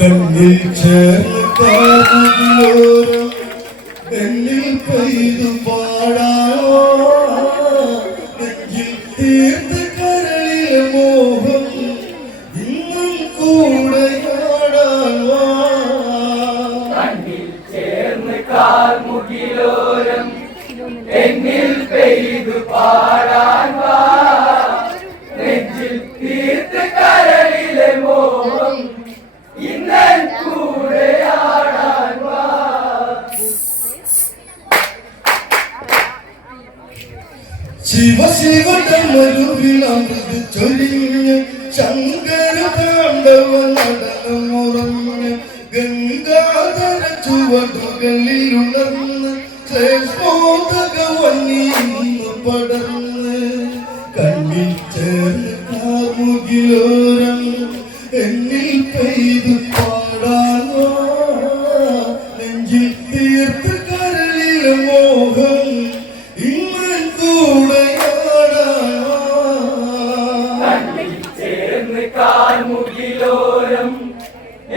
കണ്ണിൽ ചേർന്ന് കാതിലോരം എന്നിൽ പെയ്തു പാടാനോ നെഞ്ചിൽ തീർത്ത് കരളിലെ മോഹം ഇന്നും കൂടെയാടാനോ കണ്ണിൽ ചേർന്ന് കാർമുകിലോരം എന്നിൽ പെയ്തു പാടാൻ വാ നെഞ്ചിൽ തീർത്ത് കരളിലെ മോഹം ഇന്നൻ കൂടെയാടാൻ വാ. ശിവ ശിവ മരുവിലമൃത് ചൊരിഞ്ഞ് ശങ്കര താണ്ഡവ നടനമുറഞ്ഞ് ഗംഗാധര ചുവടുകളിലുണർന്ന് ശ്രേഷ്ഠോദകവന്നിന്ന് പടർന്ന് കണ്ണിൽ ചേർന്ന് കാർമുകിലോരം എന്നിൽ പെയ്തു പാടാനോ നെഞ്ചിൽ തീർത്ത് കരളിലെ മോഹം ഇന്നൻ കൂടെയാടാനോ കണ്ണിൽ ചേർന്ന് കാർമുകിലോരം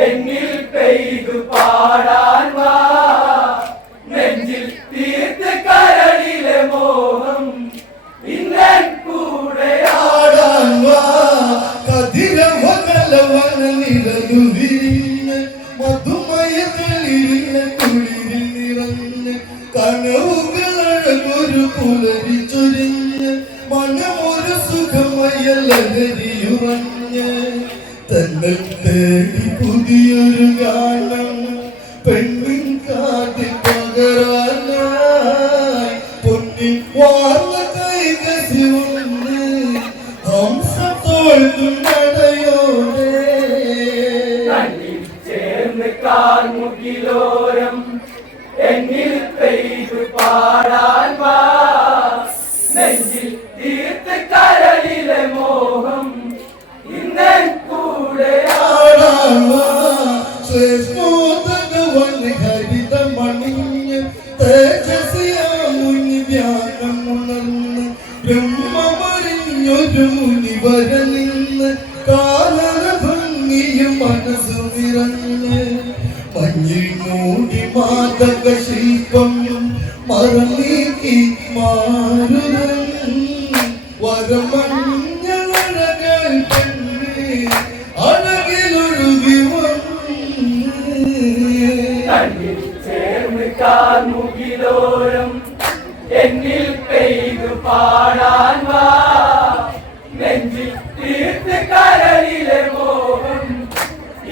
എന്നിൽ പെയ്തു പാടാൻ വാ നെഞ്ചിൽ തീർത്ത് കരളിലെ മോഹം ഇന്നൻ കൂടെയാടാൻ വാ. കതിരവകലവന നിഴലു വിരിഞ്ഞ് മധുമയതളിരിഞ്ഞ കുളിരിൽ നിറഞ്ഞ് കനവുകളഴകൊരു പുലരി ചൊരിഞ്ഞ് മനമൊരു സുഖമയ ലഹരിയുറഞ്ഞ് തന്നെ തേടി പുതിയൊരു ഗാനം പെണ്ണിൻ കാട്ടിൽ പകരാനായി പൊന്നിൽ വാർന്ന കൈകസിവുണ്ട് ഹംസത്തോൾക്കും നടയോടെ കണ്ണിൽ ചേർന്ന് കാർമുകിലോരം എന്നിൽ പെയ്തു പാടാൻ വാ നെഞ്ചിൽ തീർത്ത് കരളിലെ മോഹം ഇന്നൻ കൂടെയാടാൻ വാ. ഹരിതമണിഞ്ഞ് തേജസ്യാമുനി ധ്യാനം ഉണർന്ന് ബ്രഹ്മമറിഞ്ഞൊരു മുനിവര നിന്ന് കാലന ഭംഗിയും മനസ്സു നിറഞ്ഞ് മഞ്ഞിൽ മൂടി മാതക ശില്പം മറന്നീക്കി മാരുതൻ വരമഞ്ഞഴകൾ പെണ്ണേ അഴകിലൊഴുകി കണ്ണിൽ ചേർന്ന് കാർമുകിലോരം എന്നിൽ പെയ്തു പാടാൻ വാ നെഞ്ചിൽ തീർത്ത് കരളിലെ മോഹം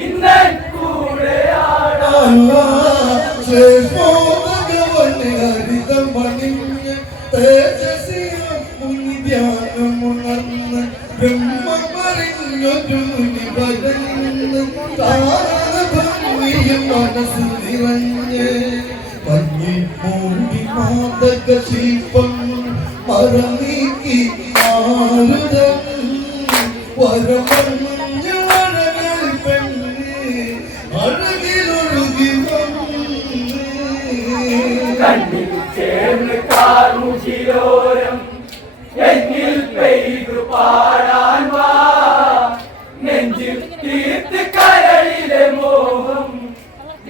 ഇന്നൻ കൂടെയാടാൻ വാ. ഹരിതമണിഞ്ഞ് തേജസ്യാമുനി ധ്യാനം ഉണർന്ന് ബ്രഹ്മമറിഞ്ഞൊരു മുനിവര നിന്ന് കാലന ഭംഗിയും മനസ്സു നിറഞ്ഞ് മഞ്ഞിൽ മൂടി മാതക ശില്പം മറന്നീക്കി മാരുതൻ വരമഞ്ഞഴകൾ പെണ്ണേ അഴകിലൊഴുകി കണ്ണിൽ ചേർന്ന് കാർമുകിലോരം എന്നിൽ പെയ്തു പാടാൻ വാ നെഞ്ചിൽ തീർത്ത് കരളിലെ മോഹം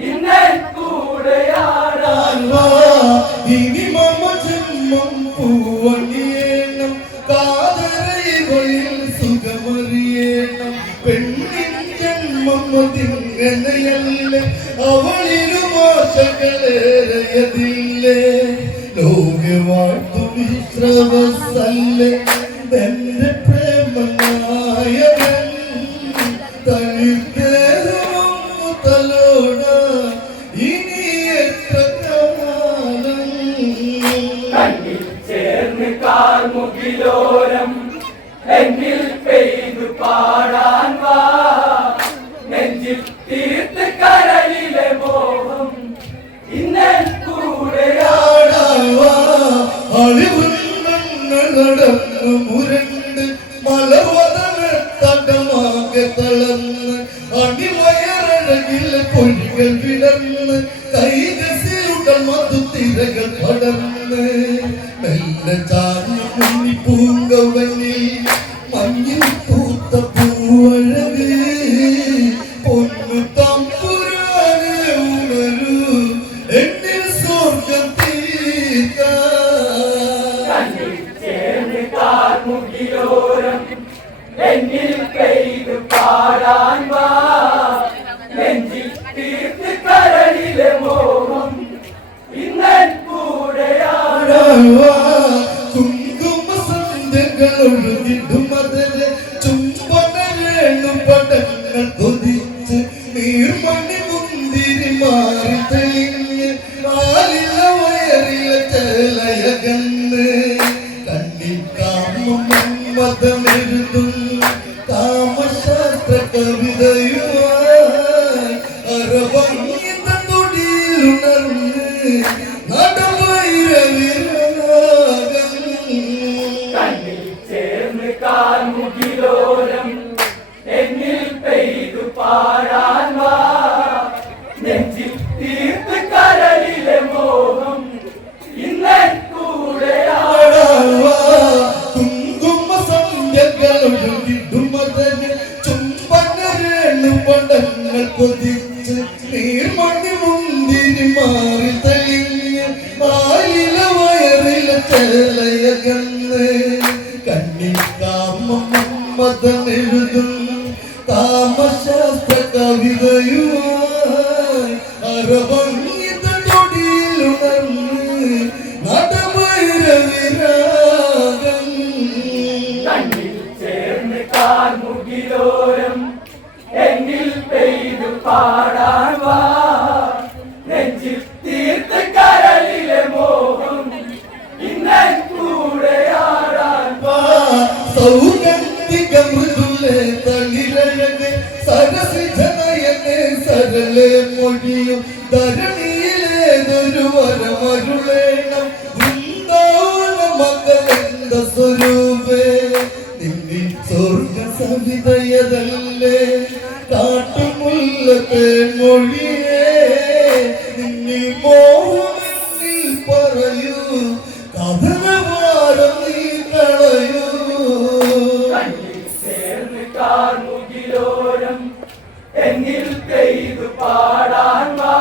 ഇന്നൻ കൂടെയാടാൻ വാ. ഇനി മമ ജന്മം പൂവണിയേണം കാതരയിൽ സുഖമറിയേണം പെണ്ണിൻ ജന്മം അതിങ്ങനെയല്ല അവളിലും ആശകളേറെയതില്ലേ ലോകവാഴ്ത്തു വിശ്രവസല്ലേ എന്റെ പ്രേമനായകൻ തളിർത്തേറും തലോട ഇനി എത്ര കാലം കണ്ണിൽ ചേർന്ന് കാർമുകിലോരം എന്നിൽ പെയ്തു പാടാൻ വാ നെഞ്ചിൽ തീർത്ത് കരളിലെ മോഹം ഇന്നൻ കൂടെയാടാൻ വാ. അളിവൃന്ദങ്ങൾ നടന്നു മുരണ്ട് മലവതന തടമാകെ തളർന്ന് അടിവയറഴകിൽ പൊഴികൾ വിടർന്ന് കൈകസിലുകൾ മധുത്തിരകൾ പടർന്ന് മെല്ലെ ചാഞ്ഞു മുന്നി പൂങ്കവനിൽ മഞ്ഞിൽ പൂത്ത പൂവഴക് പൊന്നു തമ്മ തീർത്ത് കരളിലെ മോഹം ഇന്നൻ കൂടെയാണ്. കുങ്കുമ സന്ധ്യകൾ ഒഴുകിടും അതിലെ ചുംബനരേണു പടങ്ങൾ കൊതിച്ച് നീർമണി മുന്തിരി മാറി തെളിഞ്ഞ് കാലില വയറില ചേലയകന്ന് കണ്ണിൽ കാമം മതമെഴുതും കാമശാസ്ത്ര കവിതയുമായി അരവങ്ങിത തൊടിയിലുണർന്ന് നടവൈരവിരനാഗം കണ്ണിൽ ചേർന്ന് കാർമുകിലോരം എന്നിൽ പെയ്തു പാടാൻ വാ. നെഞ്ചിൽ തീർത്ത് കരളിലെ മോഹം ഇന്നൻ കൂടെയാണ്. കുങ്കുമ സന്ധ്യകളൊഴുകിടും അതിന് ചുംബനരേണു പടങ്ങൾ കൊതിച്ച് നീർമണി മുന്തിരി മാറി തെളിഞ്ഞ് പാലില വയറില ചേലയകന്ന് കണ്ണിൽ കാമം മതമെഴുതും കാമശാസ്ത്ര കവിതയുമായി അരവങ്ങിത തൊടിയിലുണർന്ന് നടവൈരവിരാഗം കണ്ണിൽ ചേർന്ന് കാർമുകിലോരം എന്നിൽ പെയ്തു പാടാൻ വാ. നെഞ്ചിൽ തീർത്ത് കരളിലെ മോഹം ഇന്നൻ കൂടെയാടാൻ വാ. സൗഗന്ധിക മൃദുലേ തളിരഴക് സരസിജനയനെ സരളെ മൊഴിയും ധരണിയിലേതൊരു വരമരുളേണം വൃന്ദാവന മകളെന്ത സ്വരൂപേ നിന്നിൽ സ്വർഗ സവിതയതല്ലേ കാട്ടുമുല്ലത്തെ മൊഴിയേ നിന്നിൽ മോഹമെന്നിൽ പറയൂ കഥനവാരം നീ കളയൂ. കണ്ണിൽ ചേർന്ന് കാർമുകിലോരം എന്നിൽ പെയ്തു പാടാൻ വാ.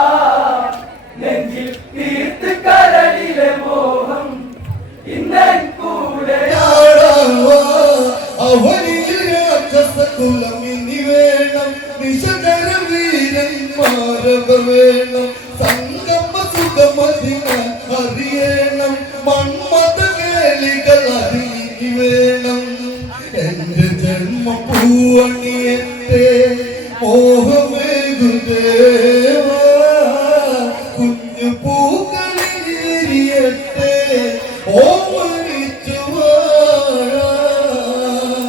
നെഞ്ചിൽ തീർത്ത് കരളിലെ മോഹം ഇന്നൻ കൂടെയാണ്. അവനിൽ രാക്ഷസകുലം ഇനി വേണം നിശകര വീരന്മാരവർ വേണം സംഗമ സുഖമതിന അറിയണം മന്മത കേളികൾ അറിയി വേണം എന്റെ ജന്മ പൂവണിയത്തെ മോഹമേകുദേവ കുഞ്ഞു പൂക്കളിരിയട്ടെ ഓമരിച്ചു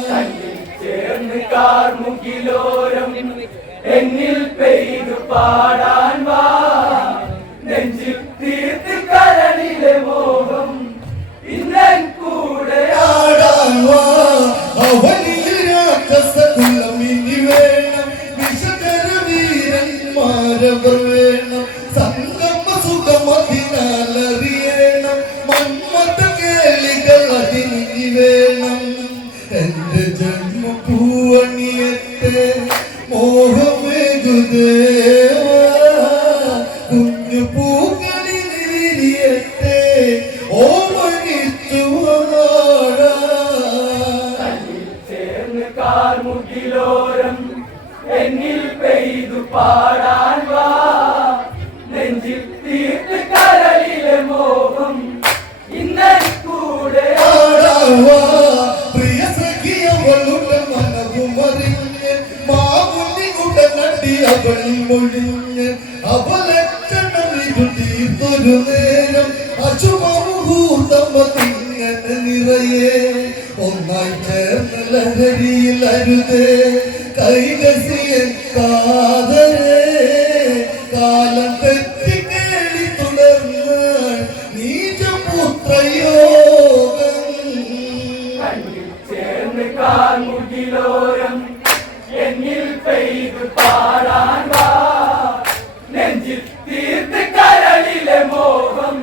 കണ്ണിൽ ചേർന്ന് കാർമുകിലോരം എന്നിൽ പെയ്തു പാടാൻ വാ. നെഞ്ചിൽ തീർത്ത് കരളിലെ മോഹം ഇന്നൻ കൂടെയാണ്. അവനിൽ രാക്ഷസകുലം ഇനി വേണം വിശകര വീരന്മാരവർ വേണം സംഗമ സുഖമതിനാൽ അറിയണം മന്മത കേളികൾ അതിനി വേണം എന്റെ ജന്മ പൂവണിയത്തെ മോഹമേകുദേവ കുഞ്ഞു പൂക്കളിൽ വിരിയട്ടെ ഓമനിച്ചു കണ്ണിൽ ചേർന്ന് കാർമുകിലോരം എന്നിൽ പെയ്തു പാടാൻ വാ. നെഞ്ചിൽ തീർത്ത് കരളിലെ മോഹം ഇന്നൻ കൂടെയാണ്. പ്രിയ സഖിയവളുടെ മനവുമറിഞ്ഞ് മാവുണ്ണി ഉടനടി അവൾ മൊഴിഞ്ഞ് അവലക്ഷണമിതു തീർത്തൊരു നേരം അശുഭമുഹൂർത്തമതിങ്ങനെ നിറയെ ഒന്നായി ചേർന്ന് ലഹരിയിൽ അരുതേ കൈകസിയൻ കാതരേ കാലം തെറ്റി കേളി തുടർന്ന് നീചപുത്രയോഗം കണ്ണിൽ ചേർന്ന് കാർമുകിലോരം എന്നിൽ പെയ്തു പാടാൻ വാ. നെഞ്ചിൽ തീർത്ത് കരളിലെ മോഹം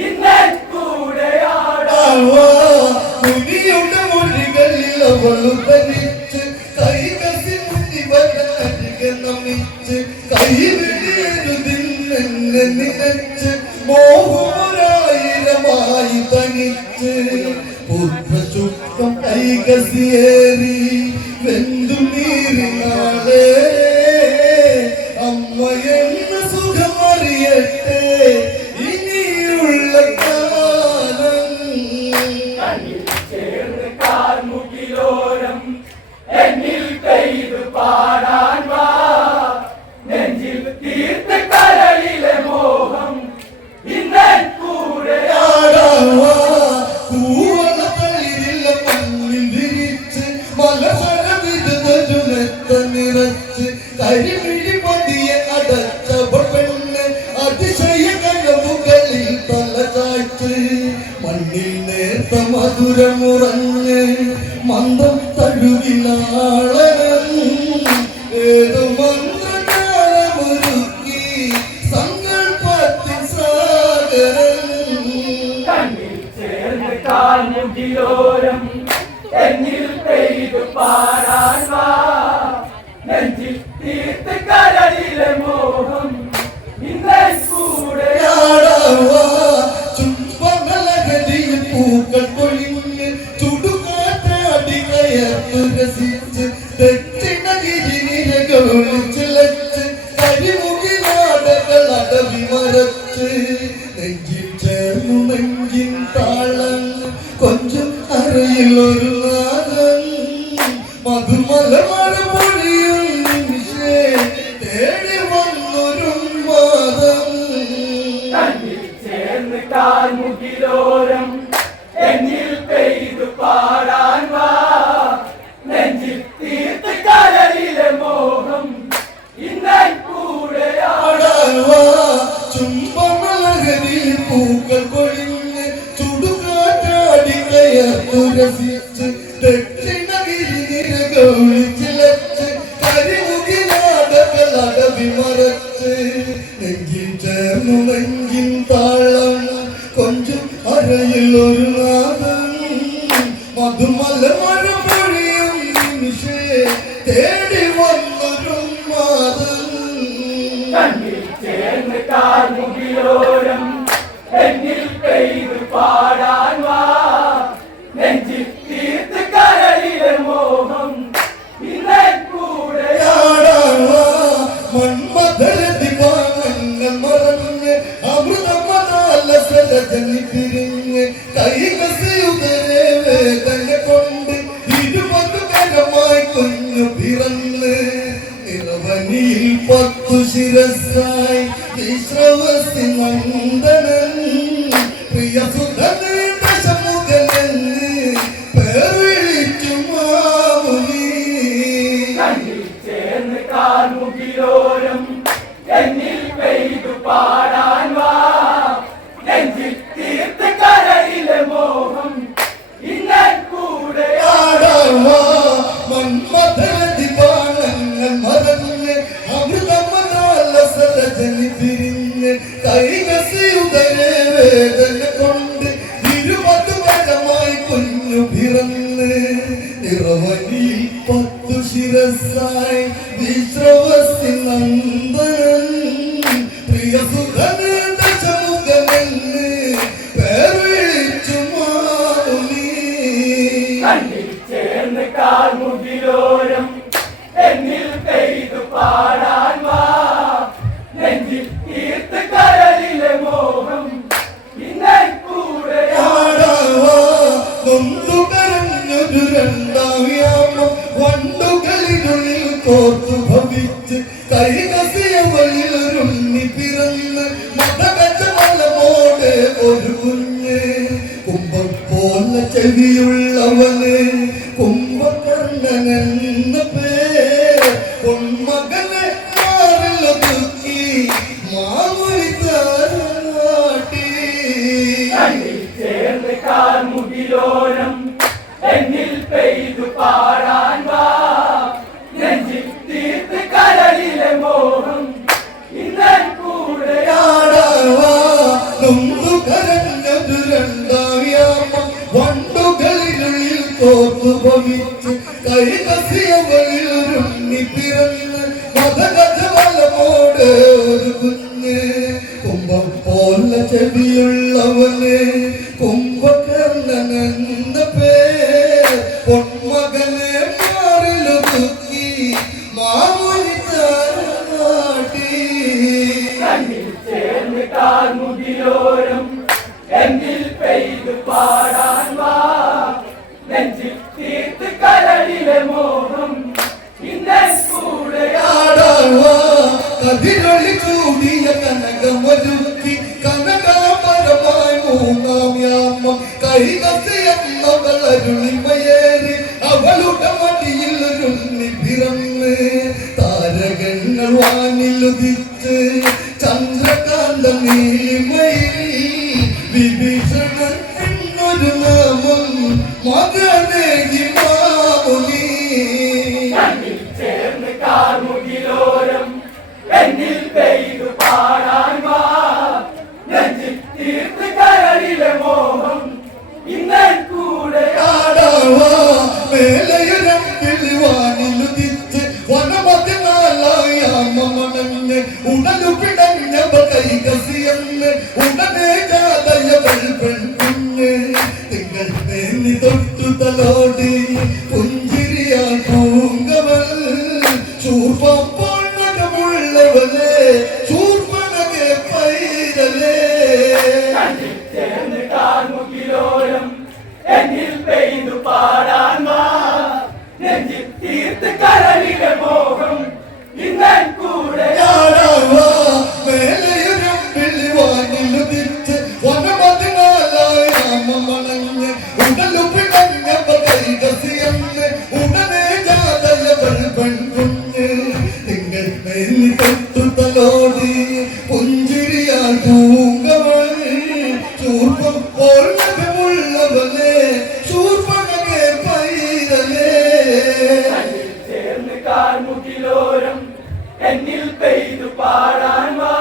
ഇന്നൻ കൂടെയാണ്. മുനിയുടെ മൊഴികളിൽ അവളു ധരിച്ച് കൈകസി മുനിവരരികെ നമിച്ച് കൈവിളിയരുതിന്നെ നിനച്ച് മോഹമൊരായിരമായി തനിച്ച് പുത്രശുക്കം കൈകസിയേറി വെന്തു നീരിനാളെ അമ്മയെ പാടാൻ വാ നെഞ്ചിൽ തീർത്ത് കരളിലെ മോഹം ഇന്നേ കൂടെ ചുംബനലഹരിയിൽ പൂക്കൾ പൊഴിഞ്ഞ് ചുടുകാറ്റാടി കയർത്തു രസിച്ച് ദക്ഷിണഗിരിനിരകളിച്ച് കരിമുകിലാടകൾ അടവി മറച്ച് നെഞ്ചിൽ ചേർന്നു നെഞ്ചിൻ താളം കൊഞ്ചും അറയിൽ ഒരു നാദം മധുമലമഴ പൊഴിയും നിമിഷേ തേടി വന്നൊരു മാതം കണ്ണിൽ ചേർന്ന് കാൽമുകിലോരം എന്നിൽ പെയ്തു പാടാൻ വാ നെഞ്ചിൽ തീർത്ത് കരളിലെ മോഹം ഇന്നേ കൂടെ ചുംബനലഹരിയിൽ പൂക്കൾ പൊഴിഞ്ഞ് ചുടുകാറ്റാടി കയർത്തു രസിച്ച് ദക്ഷിണഗിരിനിരകളിച്ച് കരിമുകിലാടകൾ അടവി മറച്ച് നെഞ്ചിൽ ചേർന്നു നെഞ്ചിൻ താളം കൊഞ്ചും അരയിൽ ഒരു നാദം മധുമലമഴ പൊഴിയും നിമിഷേ തേടി വന്നൊരു മാതം കണ്ണിൽ ചേർന്ന് കാൽമുകിലോരം എന്നിൽ പെയ്തു പാടാൻ വാ നെഞ്ചിൽ തീർത്ത് കരളിലെ മോഹം ഇന്നേ കൂടെ മന്മഥരതിവാനങ്ങൾ മറന്ന് അമൃതമതാലസരജനി പിരിഞ്ഞ് കൈകസിയുതരെ വേദന കൊണ്ട് ഇരുപതുകരമായി കുഞ്ഞു പിറന്ന് നിറവനിയിൽ 10 ശിരസായി വിശ്രവസി നന്ദനൻ പ്രിയ സുധന് ദശമുഖനെന്ന് പേർവിളിച്ചു മാമുനി കണ്ണിൽ ചേർന്ന് കാൽമുകിലോരം എന്നിൽ പെയ്തു പാടാൻ വാ നെഞ്ചിൽ തീർത്ത് കരളിലെ മോഹം ഇന്നേ കൂടെ മന്മഥരതിവാനങ്ങൾ മറന്ന് അമൃതമതാലസരജനി പിരിഞ്ഞ് കൈകസിയുതരെ വേദന കൊണ്ട് 20 വരമായി കുഞ്ഞു പിറന്ന് നിറവനിയിൽ 10 ശിരസായി വിശ്രവസി നന്ദനൻ പ്രിയ സുധന് ദശമുഖനെന്ന് പേർവിളിച്ചു മാമുനി കണ്ണിൽ ചേർന്ന് കാൽമുകിലോരം എന്നിൽ പെയ്തു പാടാൻ വാ നെഞ്ചിൽ തീർത്ത് കരളിലെ മോഹം ഇന്നേ കൂടെ നൊന്തുകരഞ്ഞൊരു രണ്ടാം യാമം വണ്ടുകളിനുള്ളിൽ കോർത്തു ഭവിച്ച് കൈകസിയവളിൽ ഒരുണ്ണി പിറന്ന് മതഗജമലമോടെ ഒരു കുഞ്ഞ് കുംഭം പോലെ ചെവിയുള്ളവന് കുംഭകർണനെന്ന പേര് പൊന്മകനെ മാറിലൊതുക്കി മാമുനി താരാട്ടി കണ്ണിൽ ചേർന്ന് കാൽമുകിലോരം എന്നിൽ പെയ്തു പാടാൻ വാ നെഞ്ചിൽ തീർത്ത് കരളിലെ മോഹം ഇന്നേ കൂടെ നൊന്തുകരഞ്ഞൊരു രണ്ടാം യാമം വണ്ടുകളിനുള്ളിൽ കോർത്തു ഭവിച്ച് കൈകസിയവളിൽ ഒരുണ്ണി പിറന്ന് മതഗജമലമോടെ ഒരു കുഞ്ഞ് കുംഭം പോലെ ചെവിയുള്ളവന് കുംഭകർണനെന്ന പേര് പൊന്മകനെ മാറിലൊതുക്കി മാമുനി താരാട്ടി കണ്ണിൽ ചേർന്ന് കാൽമുകിലോരം എന്നിൽ പെയ്തു പാടാൻ വാ നെഞ്ചിൽ തീർത്ത് കരളിലെ മോഹം ഇന്നേ കൂടെ കതിരൊളി ചൂടിയ കനകമൊരുക്കി കനകാപരമായി 3-ാം യാമം കൈകസിയെന്നവൾ അരുളിമയേറി അവളുടെ മടിയിൽ ഒരുണ്ണി പിറന്ന് താരകങ്ങൾ വാനിലുദിച്ച് ചന്ദ്രകാന്ത നീലിമയിൽ വിഭീഷണൻ എന്നൊരു നാമം മകനേകി മാമുനി കണ്ണിൽ ചേർന്ന് കാൽമുകിലോരം എന്നിൽ പെയ്തു പാടാൻ വാ നെഞ്ചിൽ തീർത്ത് കരളിലെ മോഹം ഇന്നേ കൂടെ മേലയുരത്തിൽ പിടഞ്ഞവൾ കൈകസിയെന്ന് ഉടനെ ജാതയവൾ പെൺകുഞ്ഞ് തിങ്കൾ നേന്നി തൊട്ടു തലോടി പുഞ്ചിരിയാൽ പൂങ്കവൾ ചൂർപ്പപ്പോൾ നഖമുള്ളവളെ ചൂർപ്പനകെ പൈരലേ ചേർന്ന് കാർമുകിലോരം എന്നിൽ പെയ്തു പാടാൻ വാ നെഞ്ചിൽ തീർത്ത് കരളിലെ മോഹം ഇന്നൻ കൂടെ മേലയൊരും വെള്ളിവാനിലുദിച്ച് വനമതിനാലായി രാമമണഞ്ഞ് ഉടലു പിടഞ്ഞവൾ കൈകസിയെന്ന് ഉടനെ ജാതയവൾ പെൺകുഞ്ഞ് തിങ്കൾ നേന്നി തൊട്ടു തലോടി പുഞ്ചിരിയാൽ പൂങ്കവൾ ചൂർപ്പപ്പോൾ നഖമുള്ളവളെ ചൂർപ്പനകെ പൈരലേ ചേർന്ന് കാർമുകിലോരം എന്നിൽ പെയ്തു പാടാൻ വാ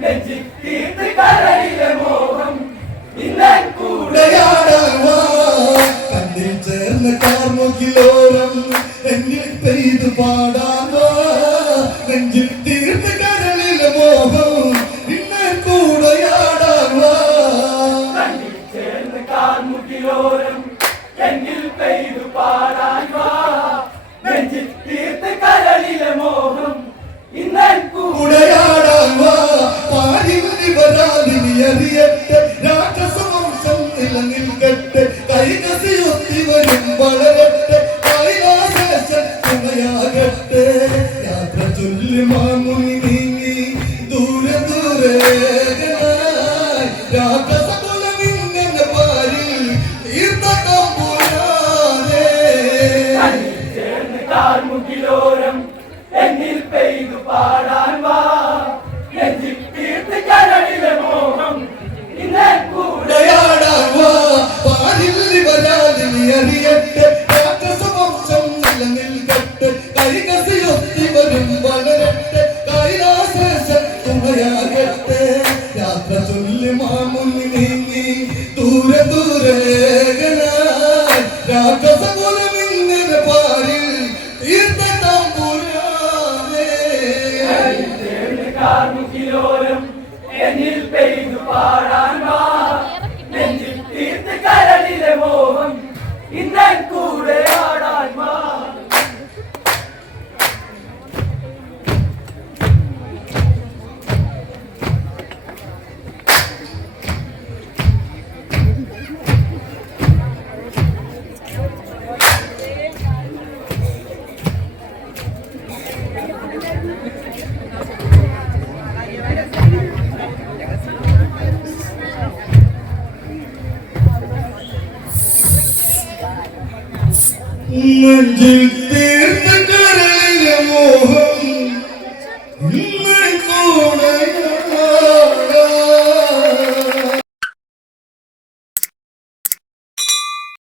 നെഞ്ചിൽ തീർത്ത് കരളിലെ മോഹം ഇന്നൻ കൂടെ കണ്ണിൽ ചേർന്ന കാർമുകിലോരം എന്നിൽ പെയ്തു പാടാനോ നെഞ്ചിൽ തീർത്ത് കരളിലെ മോഹം ഇന്നെ കൂടെയാടാനോ കണ്ണിൽ ചേർന്ന് കാർമുകിലോരം എന്നിൽ പെയ്തു പാടാൻ വാ നെഞ്ചിൽ തീർത്ത് കരളിലെ മോഹം ഇന്നൻ കൂടെയാടാനോ പാരിൽ വരാതിനി അറിയട്ടെ രാക്ഷസവംശം നിലനിൽക്കട്ടെ കൈകസിയൊത്തി വരും വളരട്ടെ കൈലാസേശൻ തുണയാകട്ടെ യാത്ര ചൊല്ലി മാമുനി നീങ്ങി ദൂരെ ദൂരേകനായി രാക്ഷസകുലമിങ്ങനെ പാരിൽ തീർത്ത തമ്പുരാനേ ചേർന്ന് കാർമുകിലോരം എന്നിൽ പെയ്തു പാടാൻ വാ നെഞ്ചിൽ തീർത്ത് കരളിലെ മോഹം ഇന്നൻ കൂടെ പാരിൽ വരാതിനി അറിയട്ടെ രാക്ഷസവംശം നിലനിൽക്കട്ടെ കൈകസിയൊത്തി വരും വളരട്ടെ കൈലാസേശൻ തുണയാകട്ടെ യാത്ര ചൊല്ലി മാമുനി നീങ്ങി ദൂരെ ദൂരേകനായി രാക്ഷസകുലമിങ്ങനെ പാരിൽ തീർത്ത തമ്പുരാനേ ചേർന്ന് കാർമുകിലോരം എന്നിൽ പെയ്തു പാടാൻ വാ നെഞ്ചിൽ തീർത്ത് കരളിലെ മോഹം ഇന്നൻ കൂടെ ആടാൻ വാ നെഞ്ചിൽ തീർത്ത കരളിലെ മോഹം ഇന്ന് കൂടെയാടാനോ